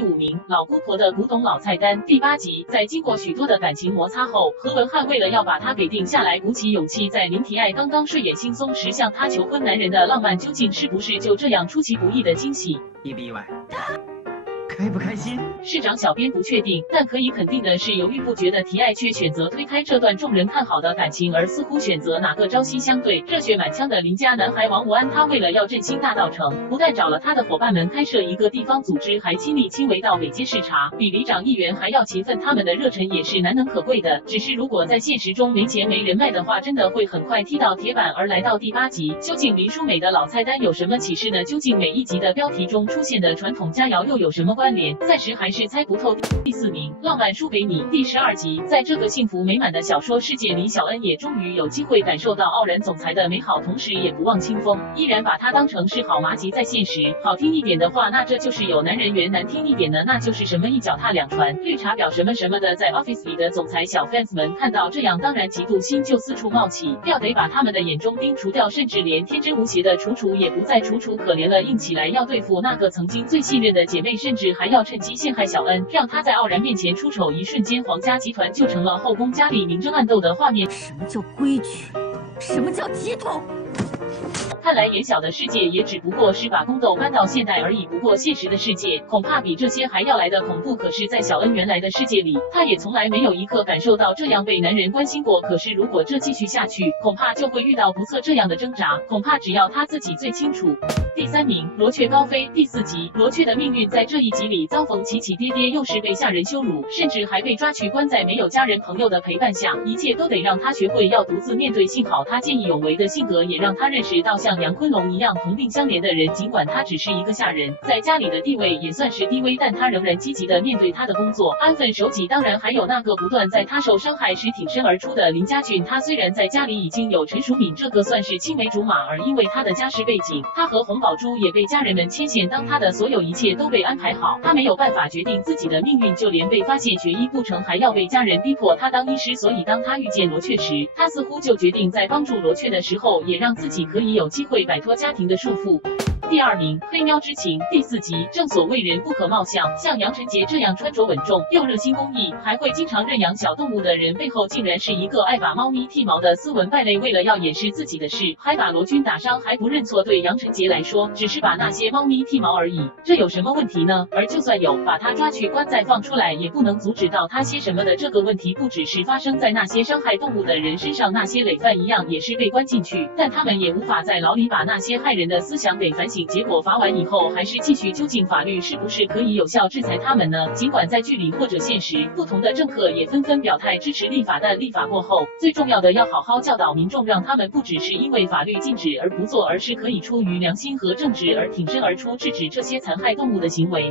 第5名，老姑婆的古董老菜单第8集，在经过许多的感情摩擦后，何文翰为了要把她给定下来，鼓起勇气在林提爱刚刚睡眼惺忪时向她求婚，男人的浪漫究竟是不是就这样出其不意的惊喜？意不意外？开不开心？市长小编不确定，但可以肯定的是，犹豫不决的提爱却选择推开这段众人看好的感情，而似乎选择哪个朝夕相对、热血满腔的邻家男孩王武安。他为了要振兴大稻城，不但找了他的伙伴们开设一个地方组织，还亲力亲为到北街视察，比里长议员还要勤奋。他们的热忱也是难能可贵的。只是如果在现实中没钱没人脉的话，真的会很快踢到铁板。而来到第8集，究竟林淑美的老菜单有什么启示呢？究竟每一集的标题中出现的传统佳肴又有什么关联？暂时还是猜不透。第4名，浪漫输给你第12集，在这个幸福美满的小说世界里，小恩也终于有机会感受到傲然总裁的美好，同时也不忘清风，依然把他当成是好麻吉。在现实，好听一点的话，那这就是有男人缘；难听一点的，那就是什么一脚踏两船、绿茶婊什么什么的。在 office 里的总裁小 fans 们看到这样，当然嫉妒心就四处冒起，要得把他们的眼中钉除掉，甚至连天真无邪的楚楚也不再楚楚可怜了，硬起来要对付那个曾经最信任的姐妹，甚至还要趁机陷害小恩，让他在傲然面前出丑。一瞬间，皇家集团就成了后宫佳丽明争暗斗的画面。什么叫规矩？什么叫体统？看来言小的世界也只不过是把宫斗搬到现代而已，不过现实的世界恐怕比这些还要来的恐怖。可是在小恩原来的世界里，她也从来没有一刻感受到这样被男人关心过。可是如果这继续下去，恐怕就会遇到不测这样的挣扎，恐怕只要她自己最清楚。第3名，罗雀高飞第4集，罗雀的命运在这一集里遭逢起起跌跌，又是被下人羞辱，甚至还被抓去关在没有家人朋友的陪伴下，一切都得让她学会要独自面对。幸好她见义勇为的性格也让她认识到像杨坤龙一样同病相怜的人，尽管他只是一个下人，在家里的地位也算是低微，但他仍然积极的面对他的工作，安分守己。当然还有那个不断在他受伤害时挺身而出的林家俊，他虽然在家里已经有陈淑敏这个算是青梅竹马，而因为他的家世背景，他和洪宝珠也被家人们牵线。当他的所有一切都被安排好，他没有办法决定自己的命运，就连被发现学医不成还要被家人逼迫他当医师。所以当他遇见罗雀时，他似乎就决定在帮助罗雀的时候，也让自己可以有机会摆脱家庭的束缚。第2名，黑喵之情第4集，正所谓人不可貌相，像杨晨杰这样穿着稳重又热心公益，还会经常认养小动物的人，背后竟然是一个爱把猫咪剃毛的斯文败类。为了要掩饰自己的事，还把罗军打伤还不认错。对杨晨杰来说，只是把那些猫咪剃毛而已，这有什么问题呢？而就算有，把他抓去关再放出来，也不能阻止到他些什么的。这个问题不只是发生在那些伤害动物的人身上，那些累犯一样也是被关进去，但他们也无法在牢里把那些害人的思想给反省。结果罚完以后还是继续，究竟法律是不是可以有效制裁他们呢？尽管在剧里或者现实，不同的政客也纷纷表态支持立法，但立法过后，最重要的要好好教导民众，让他们不只是因为法律禁止而不做，而是可以出于良心和正直而挺身而出，制止这些残害动物的行为。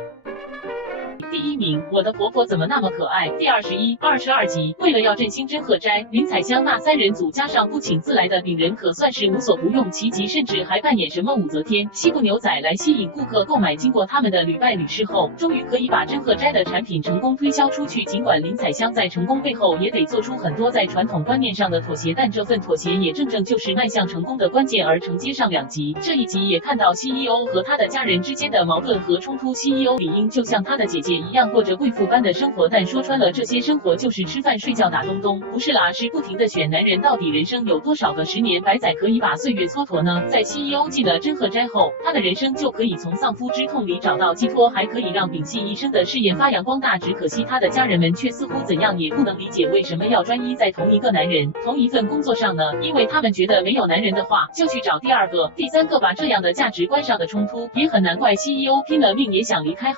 第1名，我的婆婆怎么那么可爱第21、22集，为了要振兴真鹤斋、林采香那3人组，加上不请自来的饼人，可算是无所不用其极，甚至还扮演什么武则天、西部牛仔来吸引顾客购买。经过他们的屡败屡试后，终于可以把真鹤斋的产品成功推销出去。尽管林采香在成功背后也得做出很多在传统观念上的妥协，但这份妥协也正正就是迈向成功的关键。而承接上2集，这一集也看到 CEO 和他的家人之间的矛盾和冲突。CEO 理应就像他的姐姐一样过着贵妇般的生活，但说穿了，这些生活就是吃饭睡觉打东东，不是啦，是不停的选男人。到底人生有多少个10年百载可以把岁月蹉跎呢？在 CEO 进了真鹤斋后，他的人生就可以从丧夫之痛里找到寄托，还可以让摒弃一生的事业发扬光大。只可惜他的家人们却似乎怎样也不能理解，为什么要专一在同一个男人、同一份工作上呢？因为他们觉得没有男人的话，就去找第2个、第3个吧。这样的价值观上的冲突，也很难怪 CEO 拼了命也想离开。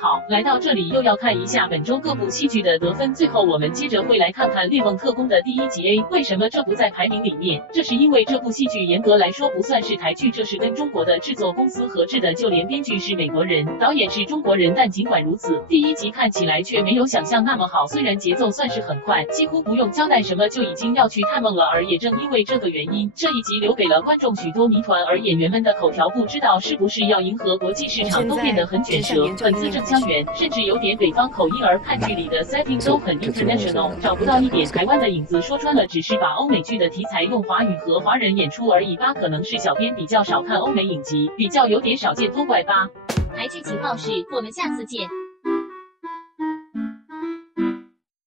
好，来到这里又要看一下本周各部戏剧的得分，最后我们接着会来看看《猎梦特工》的第1集 A。为什么这不在排名里面？这是因为这部戏剧严格来说不算是台剧，这是跟中国的制作公司合制的，就连编剧是美国人，导演是中国人。但尽管如此，第1集看起来却没有想象那么好，虽然节奏算是很快，几乎不用交代什么就已经要去探梦了。而也正因为这个原因，这一集留给了观众许多谜团，而演员们的口条不知道是不是要迎合国际市场，都变得很卷舌，很字正腔圆，甚至有点北方口音。而看剧里的 setting 都很 international， 找不到一点台湾的影子，说穿了只是把欧美剧的题材用华语和华人演出而已吧。可能是小编比较少看欧美影集，比较有点少见多怪吧。台剧情报室，我们下次见。